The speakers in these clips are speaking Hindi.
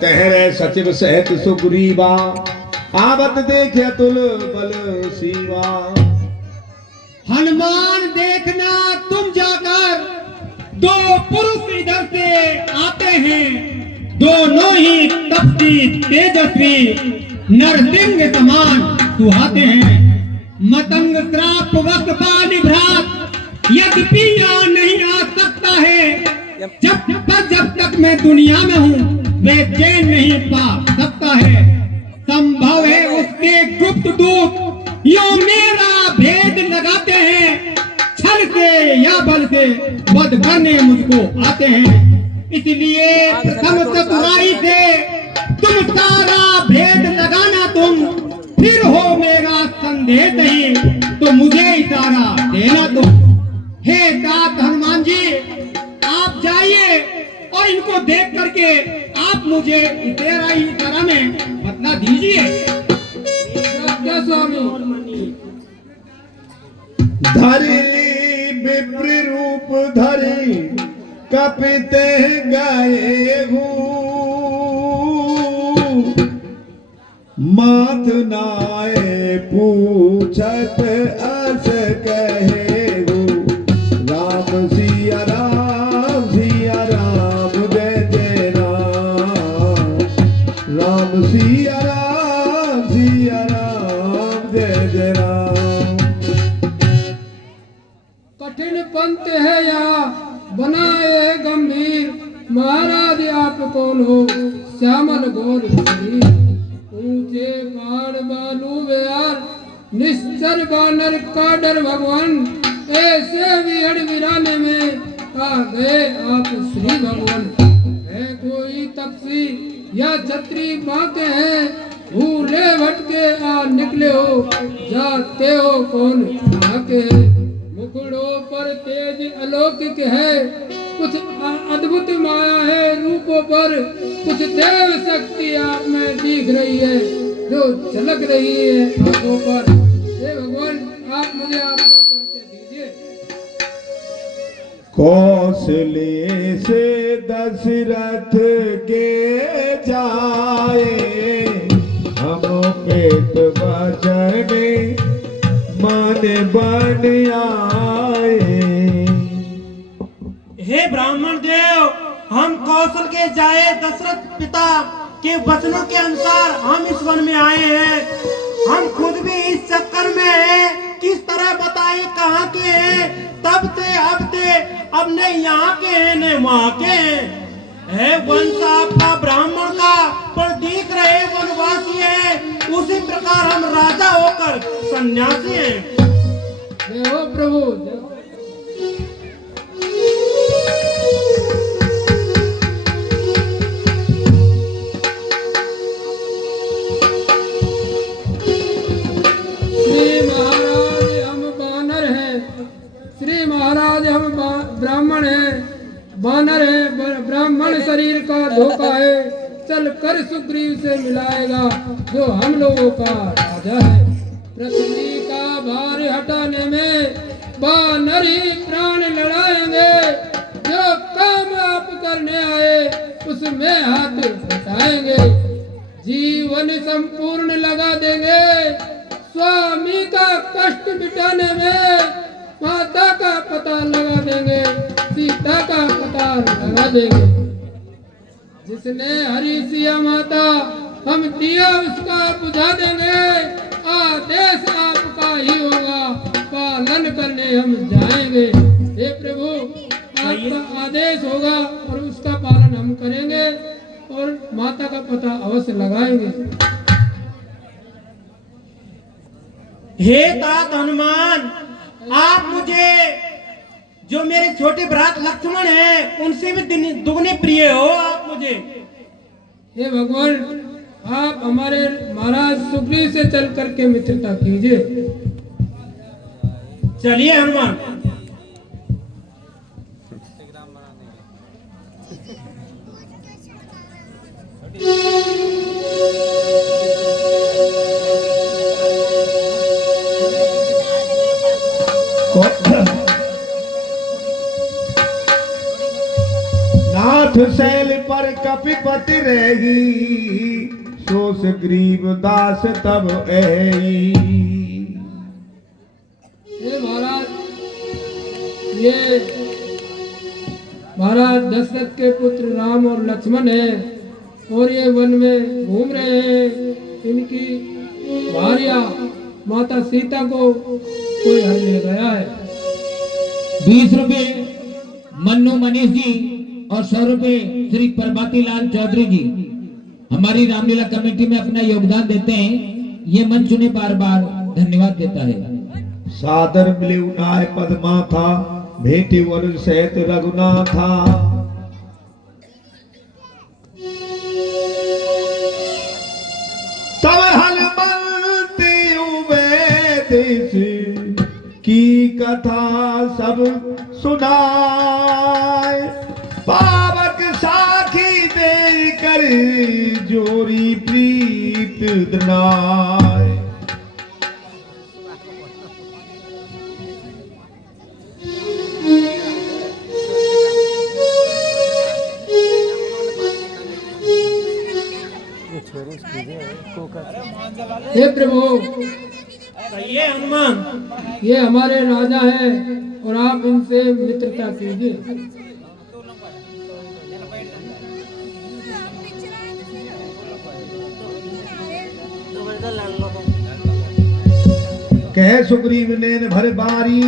तहरे सचिव सहत सुग्रीवा आवत देखे अतुल बल सीवा। हनुमान देखना तुम जाकर दो पुरुष इधर से आते हैं, दोनों ही तपती तेजस्वी नरसिंह समान सुहाते हैं। मतंग श्राप वक्त बाली भ्रात यद्यपि यहाँ नहीं आ सकता है, जब तक मैं दुनिया में हूँ वे चैन नहीं पा सकता है। संभव है उसके गुप्त दूत यो मेरा भेद लगाते हैं, छल से या बल से वध करने मुझको आते हैं। इसलिए प्रथम चतुराई से तुम सारा भेद लगाना, तुम फिर हो मेरा संदेह नहीं तो मुझे इशारा देना तुम। हे तात हनुमान जी, आप जाइए और इनको देख करके आप मुझे इशारा में बतला दीजिए। स्वामी धरी विप्र रूप धरी कपिते गए मात नाए पूछत अस कहे राम सिया राम सिया राम जय जय राम। राम सिया राम जय जय राम। कठिन पंथ है यहाँ बनाए गंभीर, महाराज आप कौन हो श्यामल गोर शरीर। ऊंचे पहाड़ बालू बिहार निश्चर बानर का डर भगवान, ऐसे विहड़ वीराने में आ गए आप श्री भगवान। है कोई तपसी या छत्री बांके हैं, भूले भटके आ निकले हो जाते हो कौन आके। मुखड़ों पर तेज अलौकिक है, कुछ अद्भुत माया है रूपों पर, कुछ देव शक्ति आप में दिख रही है जो झलक रही है आंखों पर। हे भगवान आप मुझे आपका परिचय दीजिए। कौशले से दशरथ के जाए हम पेट बचने मन बन आए। हे ब्राह्मण देव, हम कौशल के जाए दशरथ पिता के वचनों के अनुसार हम इस वन में आए हैं। हम खुद भी इस चक्कर में हैं, किस तरह बताएं कहाँ के हैं। तब अब न यहाँ के हैं न वहाँ के हैं। है वंश आपका ब्राह्मण का, पर दिख रहे वनवासी है। उसी प्रकार हम राजा होकर सन्यासी हैं। जय हो प्रभु। ब्राह्मण है, बानर है, ब्राह्मण शरीर का धोखा है, चल कर सुग्रीव से मिलाएगा जो हम लोगों का राजा है। पृथ्वी का भार हटाने में बानर ही प्राण लड़ाएंगे, जो काम आप करने आए उसमें हाथ हटाएंगे। जीवन संपूर्ण लगा देंगे स्वामी का कष्ट मिटाने में, माता का पता लगा देंगे, सीता का पता लगा देंगे। जिसने हरी सिया माता हम दिया उसका बुझा देंगे, आदेश आपका ही होगा, पालन करने हम जाएंगे। हे प्रभु आपका आदेश होगा और उसका पालन हम करेंगे और माता का पता अवश्य लगाएंगे। हे तात हनुमान, आप मुझे जो मेरे छोटे भ्रात लक्ष्मण हैं उनसे भी दुगने प्रिय हो आप मुझे। हे भगवान आप हमारे महाराज सुग्रीव से चल करके मित्रता कीजिए। चलिए हनुमान। नाथ शैल ऊपर कपिपत रही, सो सुग्रीव दास तब आई। ये महाराज, ये महाराज दशरथ के पुत्र राम और लक्ष्मण है और ये वन में घूम रहे हैं। इनकी भार्या माता सीता को कोई हर ले गया है। 20 रुपए मन्नू मनीष जी और 100 रुपए श्री प्रभाती लाल चौधरी जी हमारी रामलीला कमेटी में अपना योगदान देते हैं। ये मंच उन्हें बार बार धन्यवाद देता है। सादर मिले उनाय पद्मा था, भेटे वर सहित रघुनाथा। तब हनुमंत देश की कथा सब सुनाए, पावक साखी दे कर जोरी प्रीत दनाए। हे प्रभु, कहिए हनुमान। ये हमारे राजा हैं और आप इनसे मित्रता कीजिए। कह सुग्रीव नैन भर बारी,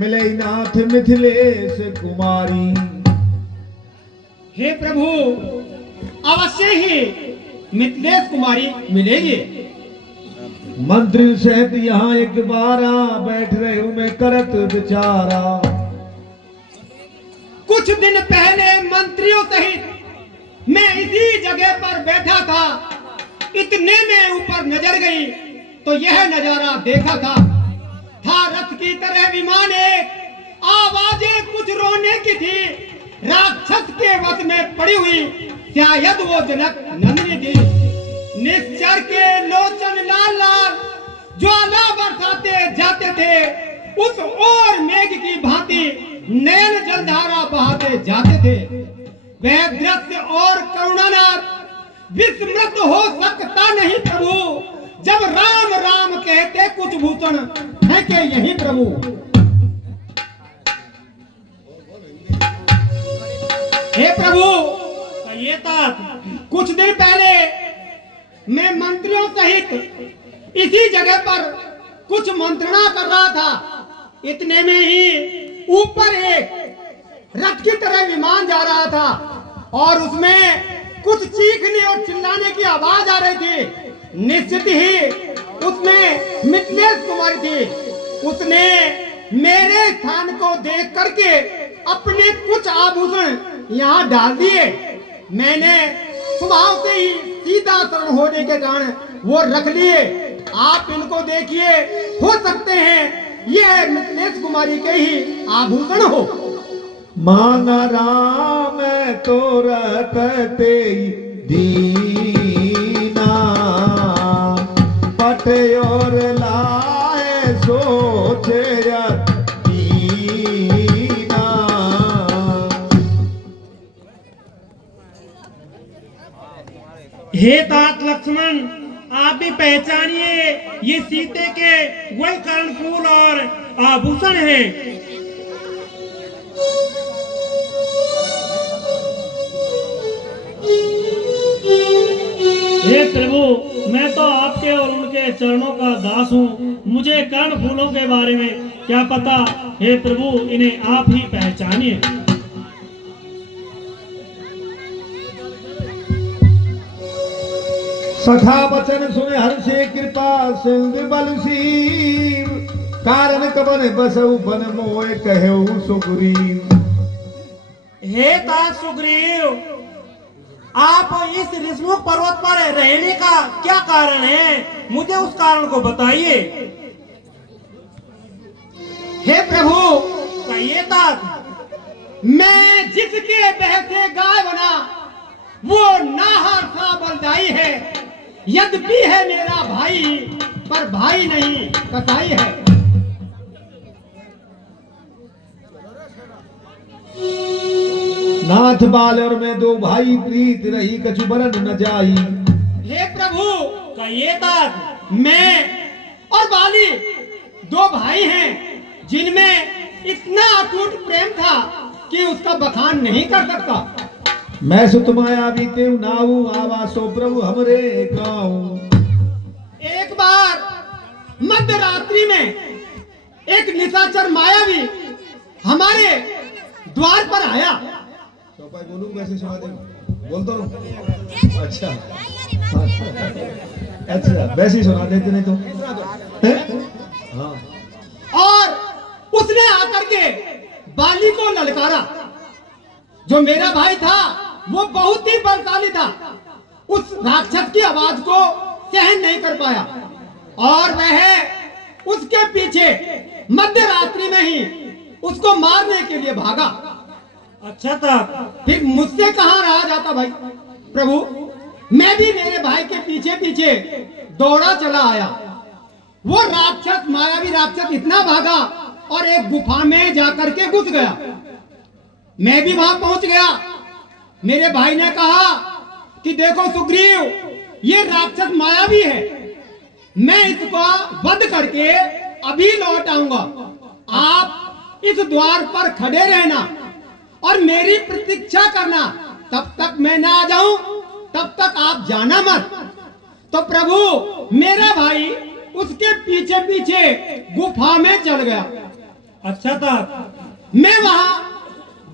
मिले नाथ मिथिलेश कुमारी। हे प्रभु, अवश्य ही मिथिलेश कुमारी मिलेगी। मंत्री सहित यहाँ एक बारा, बैठ रहे हूँ मैं करत विचारा। कुछ दिन पहले मंत्रियों सहित मैं इसी जगह पर बैठा था। इतने में ऊपर नजर गई तो यह नजारा देखा था रथ की तरह विमान, एक आवाजें कुछ रोने की थी। राक्षस के वश में पड़ी हुई शायद वो जनक नंदिनी थी। निश्चर के लोचन लाल लाल ज्वाला बरसाते जाते थे, उस और मेघ की भांति नयन जलधारा बहाते जाते थे। वह दृश्य और करुणानाथ विस्मृत हो सकता नहीं प्रभु। जब राम राम कहते कुछ भूषण है के यही प्रभु। हे प्रभु, ये तात कुछ दिन पहले मैं मंत्रियों सहित इसी जगह पर कुछ मंत्रणा कर रहा था। इतने में ही ऊपर एक रथ की तरह विमान जा रहा था और उसमें कुछ चीखने और चिल्लाने की आवाज आ रही थी। निश्चित ही उसमें मिथिलेश कुमारी थी। उसने मेरे स्थान को देख करके अपने कुछ आभूषण यहाँ डाल दिए। मैंने स्वभाव से ही सीधा शरण होने के कारण वो रख लिए। आप इनको देखिए, हो सकते हैं यह मिथिलेश कुमारी के ही आभूषण हो। माना राम तो रखते दीना, पट और लाए सोचे दीना। हे तात लक्ष्मण, आप भी पहचानिए ये सीते के वही कर्णफूल और आभूषण हैं। हे प्रभु, मैं तो आपके और उनके चरणों का दास हूँ। मुझे कर्ण फूलों के बारे में क्या पता। हे प्रभु, इन्हें आप ही पहचानिए। सखा वचन सुने हर्षे कृपा सिंधु बल सीव, कारण कबन बसऊ बन मोय कहऊ सुग्रीव। हे तात सुग्रीव, आप इस ऋषमुख पर्वत पर रहने का क्या कारण है? मुझे उस कारण को बताइए। हे प्रभु, कहिए तात। मैं जिसके बहसे गाय बना वो नाहर सा बलदाई है। यद्यपि है मेरा भाई पर भाई नहीं कसाई है। नाथ बाल और मैं दो भाई प्रीत रही कछु बरन न जाई। हे प्रभु, कहिए तात। मैं और बाली दो भाई हैं जिनमें इतना अटूट प्रेम था कि उसका बखान नहीं कर सकता। मैं सुत माया बीते नाऊ आवासो प्रभु हमरे गाँव। एक बार मध्य रात्रि में एक निशाचर मायावी हमारे द्वार पर आया। चौपाई बोलूं वैसे सुना दे, बोल तो अच्छा अच्छा वैसे ही सुना देते नहीं तो हैं? हाँ और उसने आकर के बाली को ललकारा। जो मेरा भाई था वो बहुत ही बलशाली था, उस राक्षस की आवाज को सहन नहीं कर पाया और वह उसके पीछे मध्य रात्रि में ही उसको मारने के लिए भागा। अच्छा तात। फिर मुझसे कहां रहा जाता भाई प्रभु, मैं भी मेरे भाई के पीछे पीछे दौड़ा चला आया। वो राक्षस मायावी राक्षस इतना भागा और एक गुफा में जाकर के घुस गया। मैं भी वहां पहुंच गया। मेरे भाई ने कहा कि देखो सुग्रीव, ये राक्षस मायावी है, मैं इसको वध करके अभी लौट आऊंगा। आप इस द्वार पर खड़े रहना और मेरी प्रतीक्षा करना, तब तक मैं ना आ जाऊं तब तक आप जाना मत। तो प्रभु मेरा भाई उसके पीछे पीछे गुफा में चल गया। अच्छा तात। मैं वहां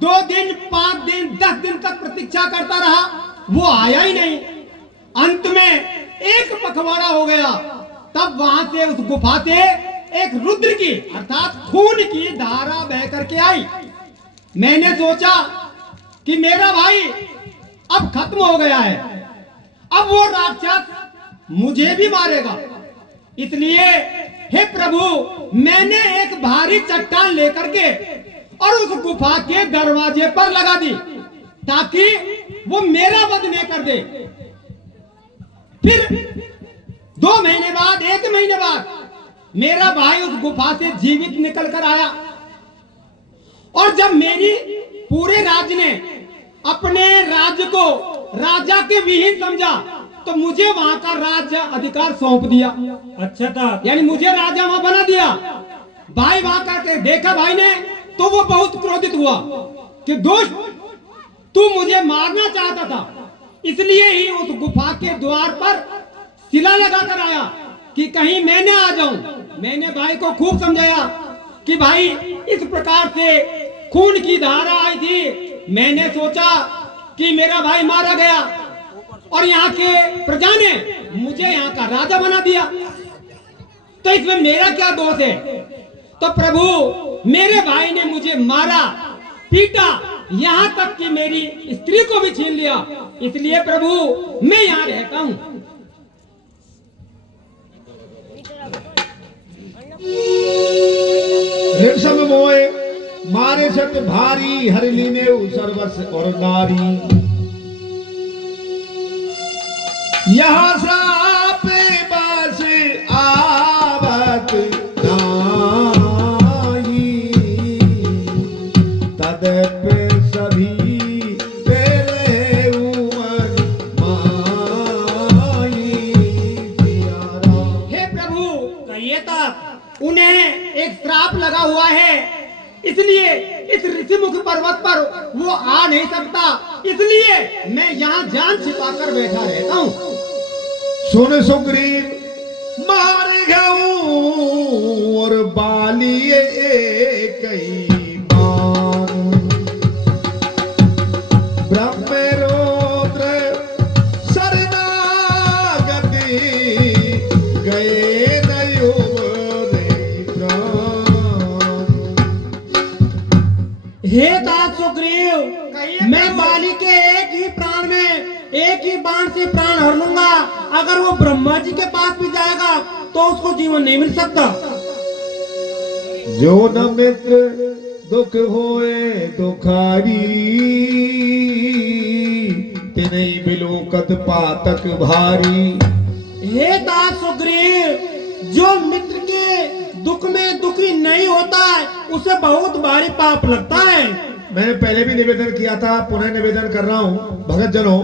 2 दिन 5 दिन 10 दिन तक प्रतीक्षा करता रहा, वो आया ही नहीं। अंत में एक पखवाड़ा हो गया, तब वहां से उस गुफा से एक रुद्र की अर्थात खून की धारा बह करके आई। मैंने सोचा कि मेरा भाई अब खत्म हो गया है, अब वो राक्षस मुझे भी मारेगा। इसलिए हे प्रभु, मैंने एक भारी चट्टान लेकर के और उस गुफा के दरवाजे पर लगा दी ताकि वो मेरा वध न कर दे। फिर 2 महीने बाद 1 महीने बाद मेरा भाई उस गुफा से जीवित निकल कर आया और जब मेरी पूरे राज्य ने अपने राज्य को राजा के विहीन समझा तो मुझे वहां का राज्य अधिकार सौंप दिया। अच्छा तात। यानी मुझे राजा वहां बना दिया। भाई वहां करके देखा भाई ने तो वो बहुत क्रोधित हुआ कि दोस्त, तू मुझे मारना चाहता था, इसलिए ही उस गुफा के द्वार पर शिला लगा कर आया कि कहीं मैं न आ जाऊं। मैंने भाई को खूब समझाया कि भाई इस प्रकार से खून की धारा आई थी, मैंने सोचा कि मेरा भाई मारा गया और यहाँ के प्रजा ने मुझे यहाँ का राजा बना दिया, तो इसमें मेरा क्या दोष है। तो प्रभु मेरे भाई ने मुझे मारा पीटा, यहाँ तक कि मेरी स्त्री को भी छीन लिया, इसलिए प्रभु मैं यहाँ रहता हूँ। रेशम मोए मारे सत भारी हर लीने सर्वस और नारी। यहाँ श्राप बस आवत नाई, तदप सभी तेरे उमर माई प्यारा। हे प्रभु, कहिए तात। उन्हें एक श्राप लगा हुआ है, इसलिए इस ऋषिमुख पर्वत पर वो आ नहीं सकता, इसलिए मैं यहाँ जान छिपाकर बैठा रहता हूँ। सुन सुग्रीव मार गऊ और बाली कई बार, ब्रह्मरुद्र शरणागति गए नयो हे तात सुग्रीव, कहिए मैं प्रभु। बाली के एक ही प्राण में एक ही बाण से प्राण हर लूंगा। अगर वो ब्रह्मा जी के पास भी जाएगा तो उसको जीवन नहीं मिल सकता। जो न मित्र दुख होए दुखारी, तिनई बिलोकत पातक भारी। हे तात सुग्रीव, जो मित्र के दुख में दुखी नहीं होता है उसे बहुत भारी पाप लगता है। मैंने पहले भी निवेदन किया था, पुनः निवेदन कर रहा हूँ, भगत जनों,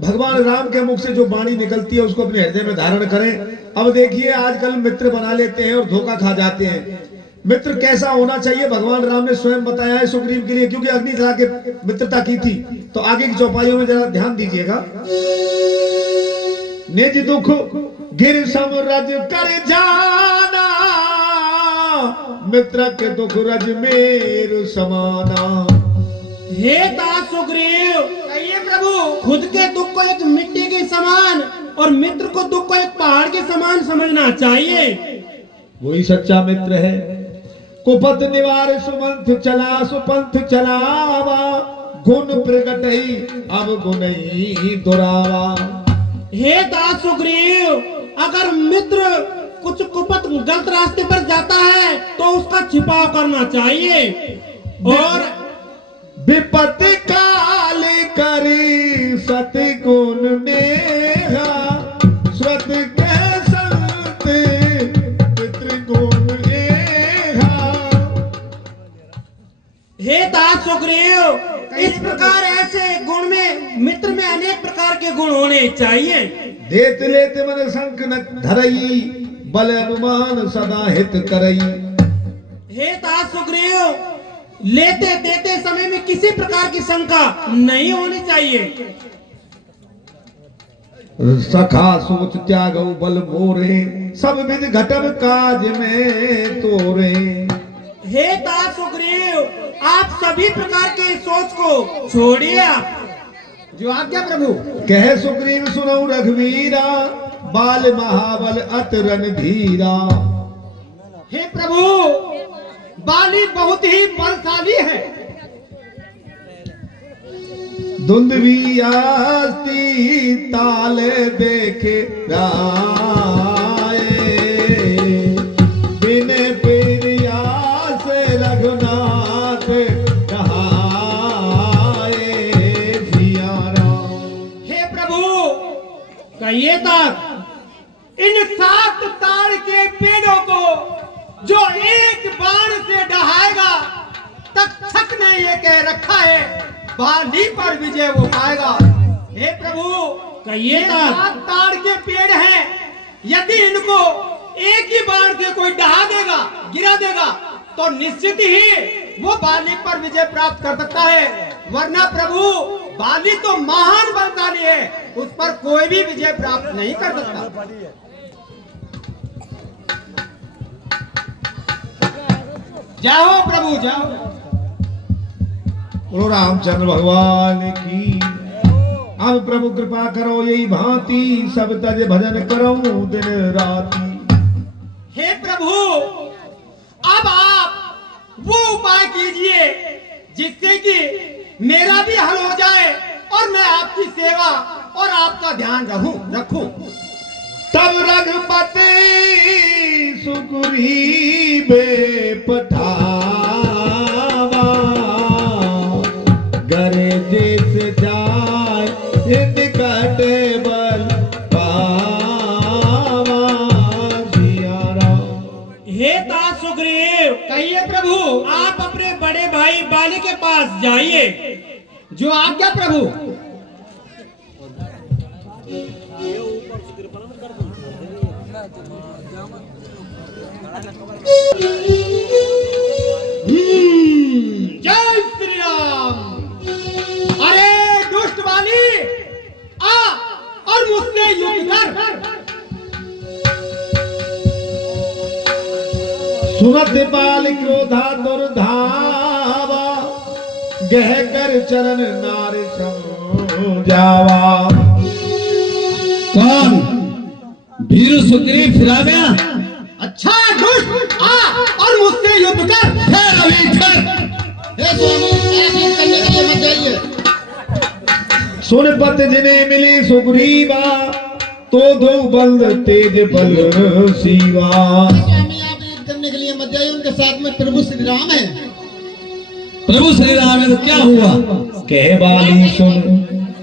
भगवान राम के मुख से जो वाणी निकलती है उसको अपने हृदय में धारण करें। अब देखिए आजकल मित्र बना लेते हैं और धोखा खा जाते हैं। मित्र कैसा होना चाहिए भगवान राम ने स्वयं बताया है सुग्रीव के लिए, क्योंकि अग्नि जला के मित्रता की थी। तो आगे की चौपाइयों में जरा ध्यान दीजिएगा। निज दुख गिर समरज कर जाना, मित्र के दुख रज मेरु समाना। हे दास सुग्रीव, कहिए प्रभु, खुद के दुख को एक मिट्टी के समान और मित्र को दुख को एक पहाड़ के समान समझना चाहिए। वही सच्चा मित्र है। कुपथ निवार सुमंथ चला सुपंथ चलावा, गुण प्रगटई अब गुणई दुरावा। हे दास सुग्रीव, अगर मित्र कुछ कुपथ गलत रास्ते पर जाता है तो उसका छिपाव करना चाहिए। और विपत्ति काल करी सति गुण नेहा, श्रुत के संत मित्र गुण नेहा। हे दास सुग्रीव, इस प्रकार ऐसे गुण में मित्र में अनेक प्रकार के गुण होने चाहिए। देत लेत मन संक न धरई, बल अनुमान सदा हित करई। हे दास सुग्रीव, लेते देते समय में किसी प्रकार की शंका नहीं होनी चाहिए। सखा सोच त्यागौ बल मोरे, सब विध घटम काज में तोरे। हे दास सुग्रीव, आप सभी प्रकार के सोच को छोड़िए। जो आज्ञा प्रभु। कह सुग्रीव सुनौ रघुवीरा, बाल महाबल अत रणधीरा। हे प्रभु, बाली बहुत ही बलशाली है। धुंधवी आस्ती ताल देखे राय, बिन प्रिया से रघुनाथ कहाए सिया राम। हे प्रभु, कहिए तक इन 7 ताड़ के पेड़ों को जो एक बाण से डहाएगा, तक्षक ने ये कह रखा है बाली पर विजय वो पाएगा। हे प्रभु, कहिए 7 ताड़ के पेड़ हैं, यदि इनको एक ही बाण से कोई डहा देगा, गिरा देगा, तो निश्चित ही वो बाली पर विजय प्राप्त कर सकता है। वरना प्रभु, बाली तो महान बलशाली है, उस पर कोई भी विजय प्राप्त नहीं कर सकता। जाओ प्रभु जाओ। बोलो रामचंद्र भगवान की। अब प्रभु कृपा करो यही भांति, सब तज भजन करो दिन राति। हे प्रभु, अब आप वो उपाय कीजिए जिससे कि मेरा भी हल हो जाए और मैं आपकी सेवा और आपका ध्यान रखूं। तब रघुपति सुग्रीव पठावा, गरे जैसे जाए निकट बल पावा सिया राम। हे दास सुग्रीव, कहिए प्रभु, आप अपने बड़े भाई बाली के पास जाइए। जो आज्ञा प्रभु। जय श्री राम। अरे दुष्ट बाली, आ और मुझसे युद्ध कर। सुनत बाल क्रोधा दुर्धावा, गह कर चरण नार जावा। कौन भीरू सुग्रीव फिरा गया? अच्छा दुष्ट, आ और मुझसे युद्ध कर। सुनपत जिन्हें मिले सुग्रीवा, तो दो बल तेज बल शिवा। स्वामी आप युद्ध करने के लिए मत जाइए, उनके साथ में प्रभु श्री राम है। प्रभु श्री राम है तो क्या हुआ? कह बाली सुन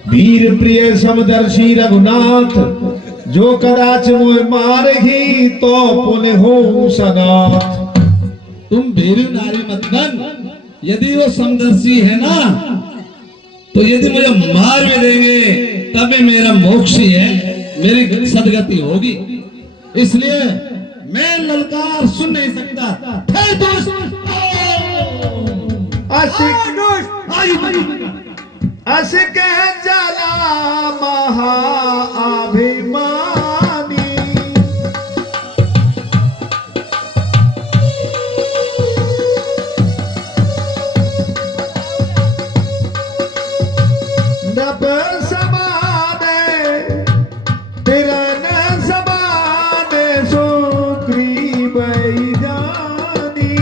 वीर प्रिय समदर्शी रघुनाथ, जो कदाच मोह मारही तो पुन हो सनाथ। तुम भीरू नारी मतगन यदि वो समदर्शी है ना, तो यदि मुझे मार भी देंगे तब भी मेरा मोक्ष ही है, मेरी सदगति होगी। इसलिए मैं ललकार सुन नहीं सकता। हे दुष्ट! असिक है जला महाअभिमानी, नभ समाने तिरन समाने सुग्रीव जानी।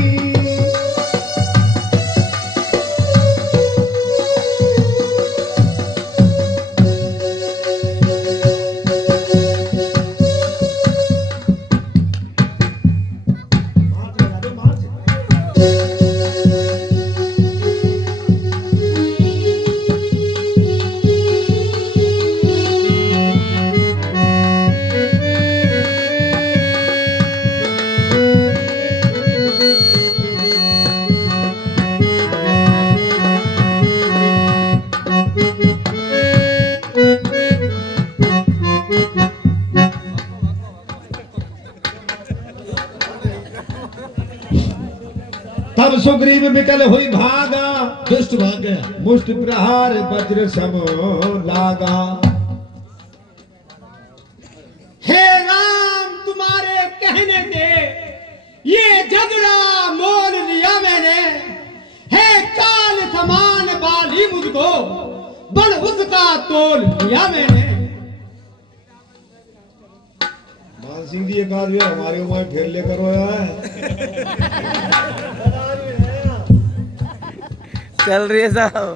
तब सुग्रीव विकल हुई भागा, दुष्ट भाग गया। मुष्ट प्रहार वज्र सम लागा। हे राम, तुम्हारे कहने से ये झगड़ा मोल लिया मैंने। है काल समान बाली मुझको, बल उसका तोल लिया मैंने। मान सिंह जी एक आदमी हमारे उम्र फेर लेकर रोया है। चल रही है साहब।